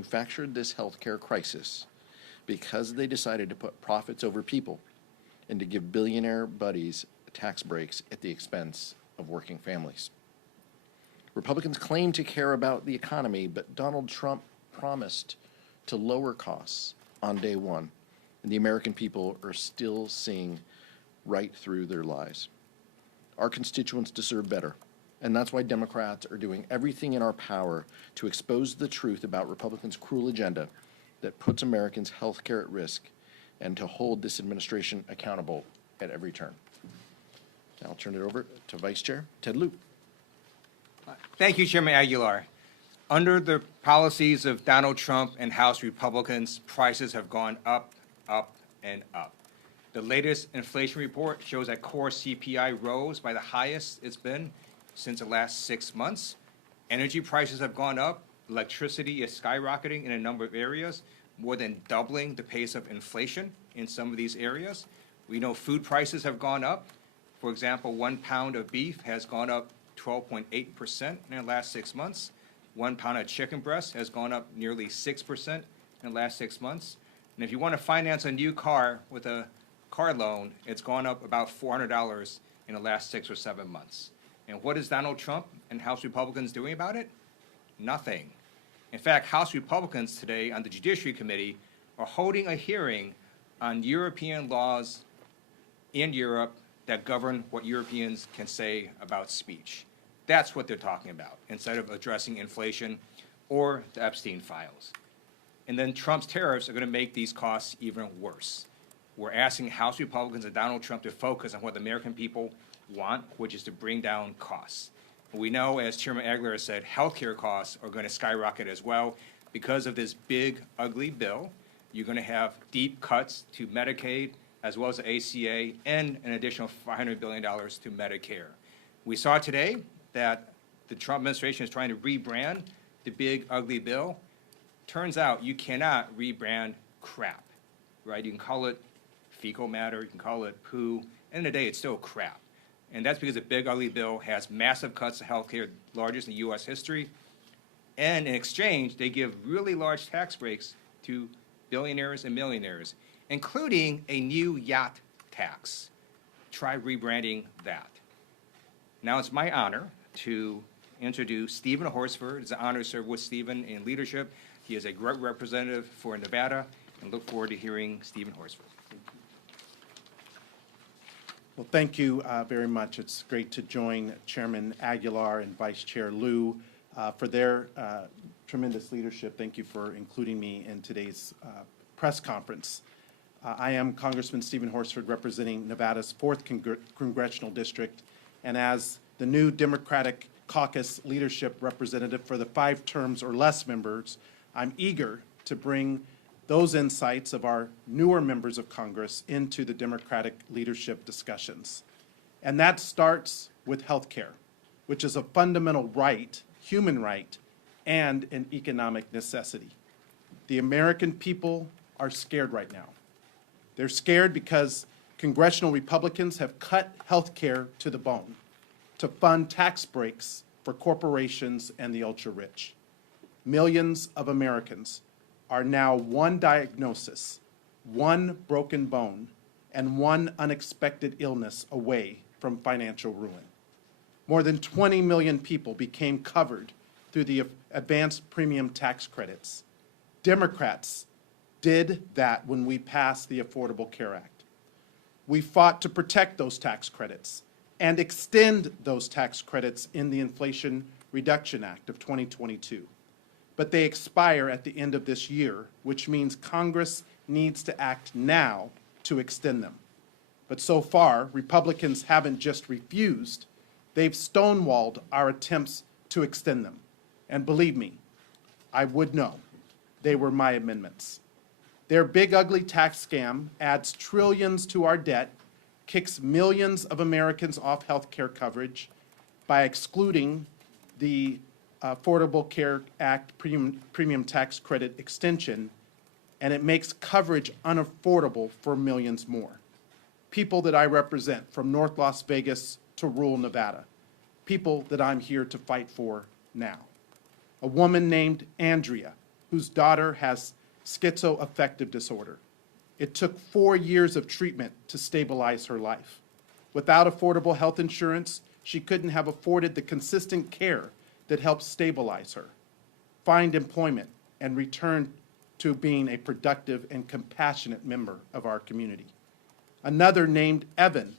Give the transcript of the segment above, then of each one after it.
manufactured this healthcare crisis because they decided to put profits over people and to give billionaire buddies tax breaks at the expense of working families. Republicans claim to care about the economy, but Donald Trump promised to lower costs on day one, and the American people are still seeing right through their lies. Our constituents deserve better, and that's why Democrats are doing everything in our power to expose the truth about Republicans' cruel agenda that puts Americans' health care at risk and to hold this administration accountable at every turn. Now I'll turn it over to Vice Chair Ted Lieu. Thank you, Chairman Aguilar. Under the policies of Donald Trump and House Republicans, prices have gone up, up, and up. The latest inflation report shows that core CPI rose by the highest it's been since the last 6 months. Energy prices have gone up. Electricity is skyrocketing in a number of areas, more than doubling the pace of inflation in some of these areas. We know food prices have gone up. For example, 1 pound of beef has gone up 12.8% in the last 6 months. 1 pound of chicken breast has gone up nearly 6% in the last 6 months. And if you want to finance a new car with a car loan, it's gone up about $400 in the last 6 or 7 months. And what is Donald Trump and House Republicans doing about it? Nothing. In fact, House Republicans today on the Judiciary Committee are holding a hearing on European laws in Europe that govern what Europeans can say about speech. That's what they're talking about, instead of addressing inflation or the Epstein files. And then Trump's tariffs are going to make these costs even worse. We're asking House Republicans and Donald Trump to focus on what the American people want, which is to bring down costs. We know, as Chairman Aguilar said, healthcare costs are going to skyrocket as well. Because of this big, ugly bill, you're going to have deep cuts to Medicaid, as well as the ACA, and an additional $500 billion to Medicare. We saw today that the Trump administration is trying to rebrand the big, ugly bill. Turns out you cannot rebrand crap, right? You can call it fecal matter, you can call it poo. End of the day, it's still crap. And that's because the big, ugly bill has massive cuts to health care, largest in U.S. history. And in exchange, they give really large tax breaks to billionaires and millionaires, including a new yacht tax. Try rebranding that. Now it's my honor to introduce Stephen Horsford. It's an honor to serve with Stephen in leadership. He is a great representative for Nevada, and look forward to hearing Stephen Horsford. Well, thank you very much. It's great to join Chairman Aguilar and Vice Chair Lieu for their tremendous leadership. Thank you for including me in today's press conference. I am Congressman Stephen Horsford, representing Nevada's 4th Congressional District, and as the new Democratic Caucus leadership representative for the 5 terms or less members, I'm eager to bring those insights of our newer members of Congress into the Democratic leadership discussions. And that starts with health care, which is a fundamental right, human right, and an economic necessity. The American people are scared right now. They're scared because congressional Republicans have cut health care to the bone to fund tax breaks for corporations and the ultra-rich. Millions of Americans are now one diagnosis, one broken bone, and one unexpected illness away from financial ruin. More than 20 million people became covered through the advanced premium tax credits. Democrats did that when we passed the Affordable Care Act. We fought to protect those tax credits and extend those tax credits in the Inflation Reduction Act of 2022. But they expire at the end of this year, which means Congress needs to act now to extend them. But so far, Republicans haven't just refused, they've stonewalled our attempts to extend them. And believe me, I would know. They were my amendments. Their big, ugly tax scam adds trillions to our debt, kicks millions of Americans off health care coverage by excluding the Affordable Care Act premium tax credit extension, and it makes coverage unaffordable for millions more. People that I represent from North Las Vegas to rural Nevada, people that I'm here to fight for now. A woman named Andrea whose daughter has schizoaffective disorder. It took 4 years of treatment to stabilize her life. Without affordable health insurance, she couldn't have afforded the consistent care that helped stabilize her, find employment, and return to being a productive and compassionate member of our community. Another named Evan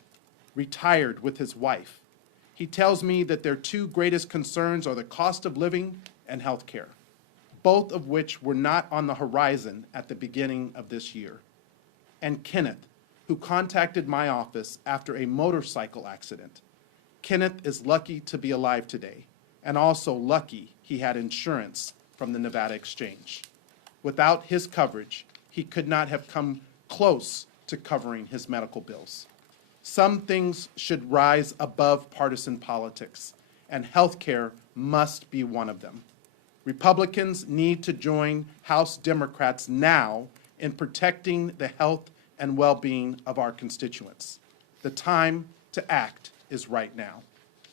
retired with his wife. He tells me that their two greatest concerns are the cost of living and health care, both of which were not on the horizon at the beginning of this year. And Kenneth, who contacted my office after a motorcycle accident. Kenneth is lucky to be alive today, and also lucky he had insurance from the Nevada Exchange. Without his coverage, he could not have come close to covering his medical bills. Some things should rise above partisan politics, and health care must be one of them. Republicans need to join House Democrats now in protecting the health and well-being of our constituents. The time to act is right now.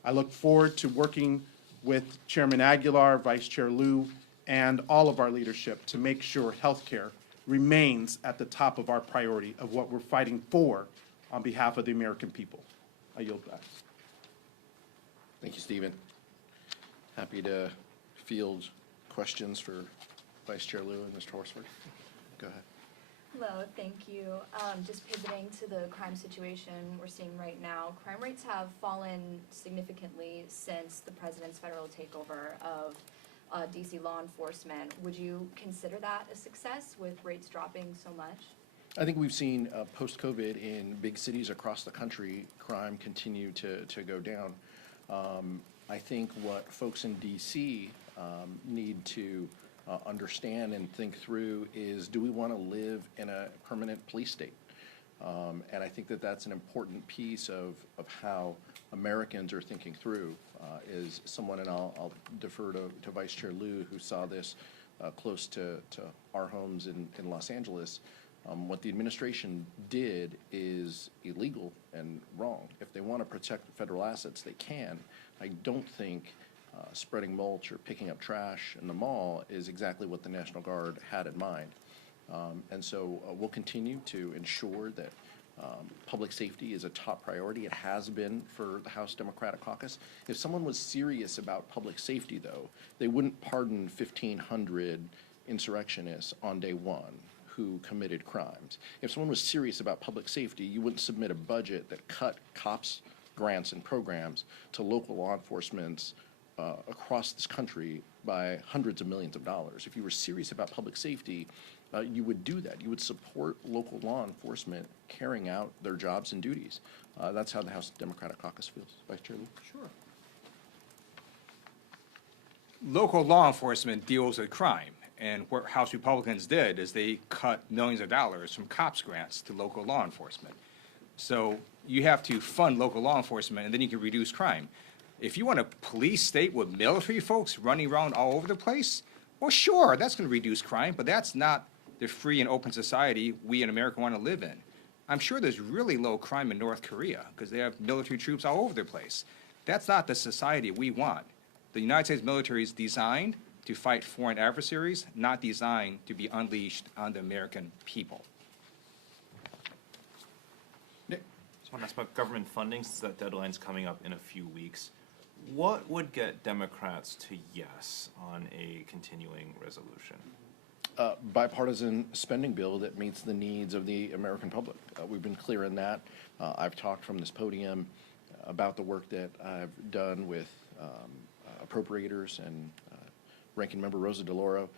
I look forward to working with Chairman Aguilar, Vice Chair Liu, and all of our leadership to make sure health care remains at the top of our priority of what we're fighting for on behalf of the American people. I yield back. Thank you, Stephen. Happy to field questions for Vice Chair Liu and Mr. Horsford. Go ahead. Hello, thank you. Just pivoting to the crime situation we're seeing right now, crime rates have fallen significantly since the president's federal takeover of DC law enforcement. Would you consider that a success with rates dropping so much? I think we've seen post-COVID in big cities across the country, crime continue to go down. I think what folks in DC need to understand and think through is, do we want to live in a permanent police state? And I think that that's an important piece of how Americans are thinking through, is someone, and I'll defer to Vice Chair Liu, who saw this close to our homes in Los Angeles. What the administration did is illegal and wrong. If they want to protect federal assets, they can. I don't think spreading mulch or picking up trash in the mall is exactly what the National Guard had in mind. And so we'll continue to ensure that public safety is a top priority. It has been for the House Democratic Caucus. If someone was serious about public safety, though, they wouldn't pardon 1,500 insurrectionists on day one who committed crimes. If someone was serious about public safety, you wouldn't submit a budget that cut cops' grants and programs to local law enforcement across this country by hundreds of millions of dollars. If you were serious about public safety, you would do that. You would support local law enforcement carrying out their jobs and duties. That's how the House Democratic Caucus feels. Vice Chair Liu? Sure. Local law enforcement deals with crime, and what House Republicans did is they cut millions of dollars from cops' grants to local law enforcement. So you have to fund local law enforcement, and then you can reduce crime. If you want a police state with military folks running around all over the place, well, sure, that's going to reduce crime, but that's not the free and open society we in America want to live in. I'm sure there's really low crime in North Korea because they have military troops all over the place. That's not the society we want. The United States military is designed to fight foreign adversaries, not designed to be unleashed on the American people. Nick? I want to ask about government funding, since that deadline's coming up in a few weeks. What would get Democrats to yes on a continuing resolution? Bipartisan spending bill that meets the needs of the American public. We've been clear in that. I've talked from this podium about the work that I've done with appropriators and Ranking Member Rosa DeLauro.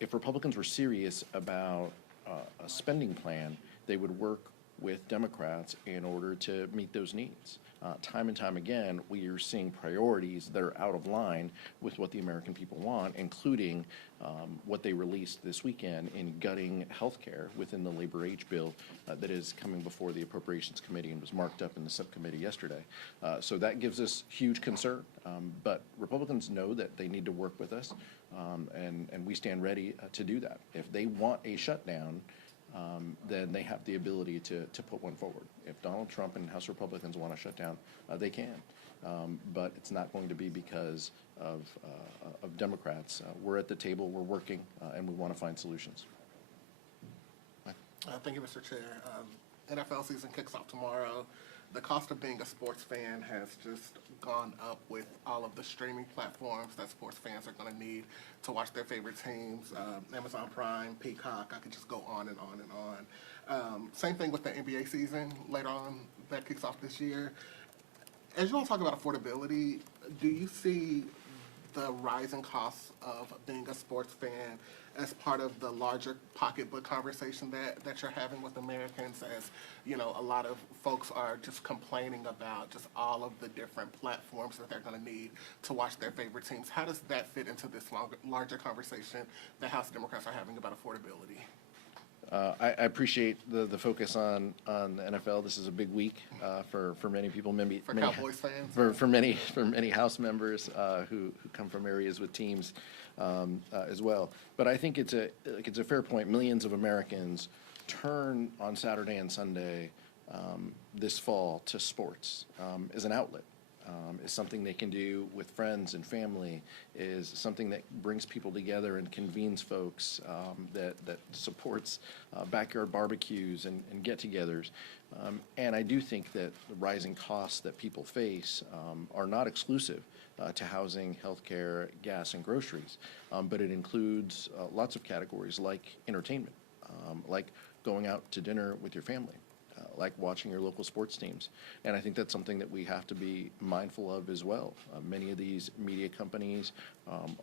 If Republicans were serious about a spending plan, they would work with Democrats in order to meet those needs. Time and time again, we are seeing priorities that are out of line with what the American people want, including what they released this weekend in gutting health care within the labor age bill that is coming before the Appropriations Committee and was marked up in the subcommittee yesterday. So that gives us huge concern, but Republicans know that they need to work with us, and we stand ready to do that. If they want a shutdown, then they have the ability to put one forward. If Donald Trump and House Republicans want to shut down, they can. but it's not going to be because of Democrats. We're at the table, we're working, and we want to find solutions. Thank you, Mr. Chair. NFL season kicks off tomorrow. The cost of being a sports fan has just gone up with all of the streaming platforms that sports fans are going to need to watch their favorite teams. Amazon Prime, Peacock, I could just go on and on and on. Same thing with the NBA season later on that kicks off this year. As you all talk about affordability, do you see the rising costs of being a sports fan as part of the larger pocketbook conversation that you're having with Americans, as you know, a lot of folks are just complaining about just all of the different platforms that they're going to need to watch their favorite teams? How does that fit into this larger conversation that House Democrats are having about affordability? I appreciate the focus on the NFL. This is a big week for many people, For Cowboys fans? for many House members who come from areas with teams as well. But I think it's a fair point. Millions of Americans turn on Saturday and Sunday this fall to sports as an outlet. Is something they can do with friends and family, is something that brings people together and convenes folks, that supports backyard barbecues and get-togethers. And I do think that the rising costs that people face are not exclusive to housing, healthcare, gas, and groceries, but it includes lots of categories like entertainment, like going out to dinner with your family, like watching your local sports teams. And I think that's something that we have to be mindful of as well. Many of these media companies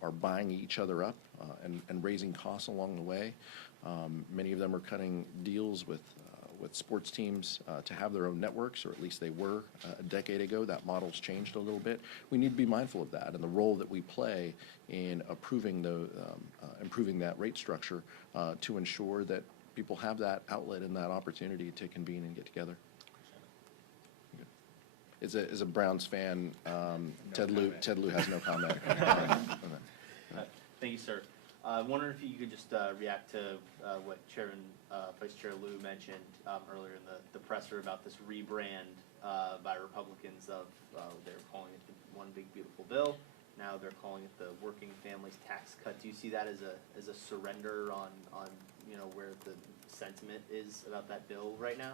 are buying each other up and raising costs along the way. Many of them are cutting deals with sports teams to have their own networks, or at least they were a decade ago. That model's changed a little bit. We need to be mindful of that and the role that we play in improving that rate structure to ensure that people have that outlet and that opportunity to convene and get together. As a Browns fan, Ted Lieu has no comment. Thank you, sir. I'm wondering if you could just react to what Vice Chair Lieu mentioned earlier in the presser about this rebrand by Republicans of they're calling it the One Big Beautiful Bill. Now they're calling it the Working Families Tax Cut. Do you see that as a surrender on where the sentiment is about that bill right now?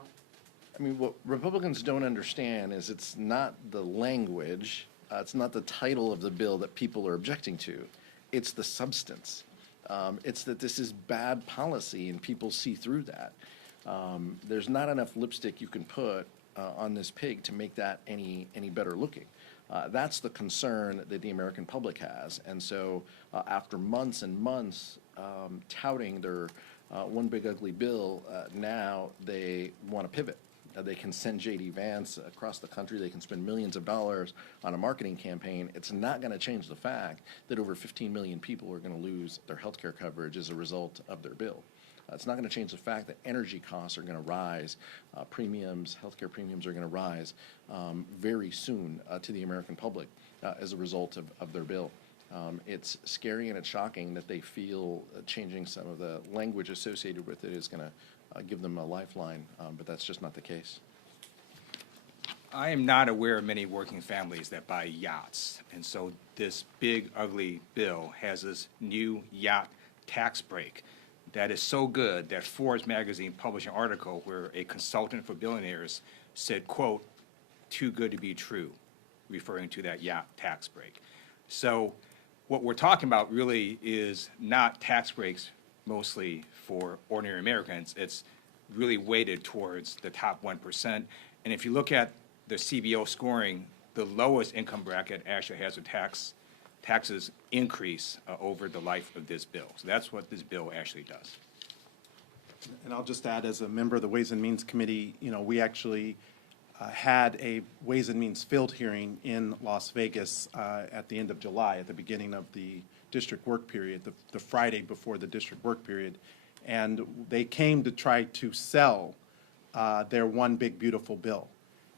I mean, what Republicans don't understand is it's not the language, it's not the title of the bill that people are objecting to. It's the substance. It's that this is bad policy and people see through that. There's not enough lipstick you can put on this pig to make that any better looking. That's the concern that the American public has. And so after months and months touting their one big ugly bill, now they want to pivot. They can send J.D. Vance across the country. They can spend millions of dollars on a marketing campaign. It's not going to change the fact that over 15 million people are going to lose their health care coverage as a result of their bill. It's not going to change the fact that energy costs are going to rise, premiums, healthcare premiums are going to rise very soon to the American public as a result of their bill. It's scary and it's shocking that they feel changing some of the language associated with it is going to give them a lifeline, but that's just not the case. I am not aware of many working families that buy yachts, and so this big, ugly bill has this new yacht tax break that is so good that Forbes magazine published an article where a consultant for billionaires said, quote, "too good to be true," referring to that yacht tax break. So what we're talking about really is not tax breaks mostly for ordinary Americans. It's really weighted towards the top 1%. And if you look at the CBO scoring, the lowest income bracket actually has a taxes increase over the life of this bill. So that's what this bill actually does. And I'll just add, as a member of the Ways and Means Committee, we actually had a Ways and Means field hearing in Las Vegas at the end of July, at the beginning of the district work period, the Friday before the district work period. And they came to try to sell their one big beautiful bill.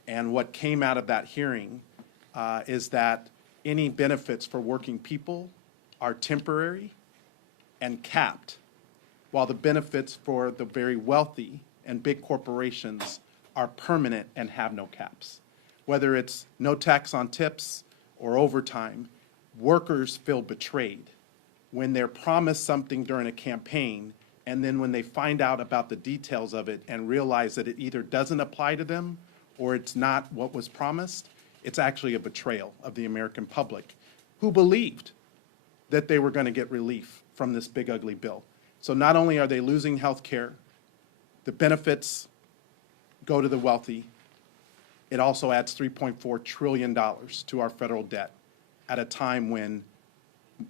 And what came out of that hearing is that any benefits for working people are temporary and capped, while the benefits for the very wealthy and big corporations are permanent and have no caps. whether it's no tax on tips or overtime, workers feel betrayed when they're promised something during a campaign, and then when they find out about the details of it and realize that it either doesn't apply to them or it's not what was promised, it's actually a betrayal of the American public who believed that they were going to get relief from this big ugly bill. So not only are they losing health care, the benefits go to the wealthy, it also adds $3.4 trillion to our federal debt at a time when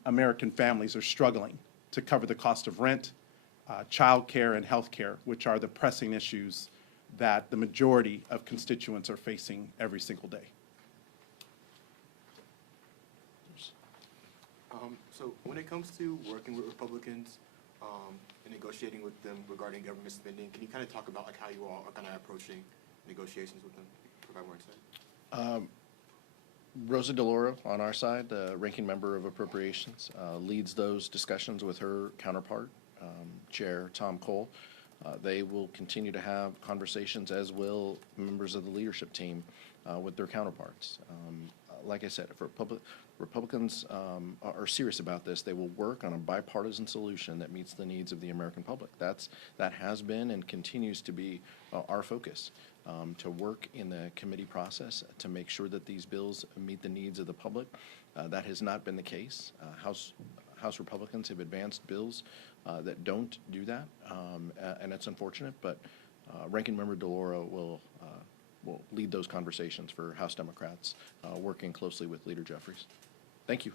American families are struggling to cover the cost of rent, child care, and health care, which are the pressing issues that the majority of constituents are facing every single day. So when it comes to working with Republicans and negotiating with them regarding government spending, can you kind of talk about like how you all are kind of approaching negotiations with them? Provide more insight. Rosa DeLauro on our side, the ranking member of Appropriations, leads those discussions with her counterpart, Chair Tom Cole. They will continue to have conversations, as will members of the leadership team with their counterparts. Like I said, if Republicans are serious about this, they will work on a bipartisan solution that meets the needs of the American public. That has been and continues to be our focus, to work in the committee process to make sure that these bills meet the needs of the public. That has not been the case. House Republicans have advanced bills that don't do that, and it's unfortunate, but Ranking Member DeLauro will lead those conversations for House Democrats, working closely with Leader Jeffries. Thank you.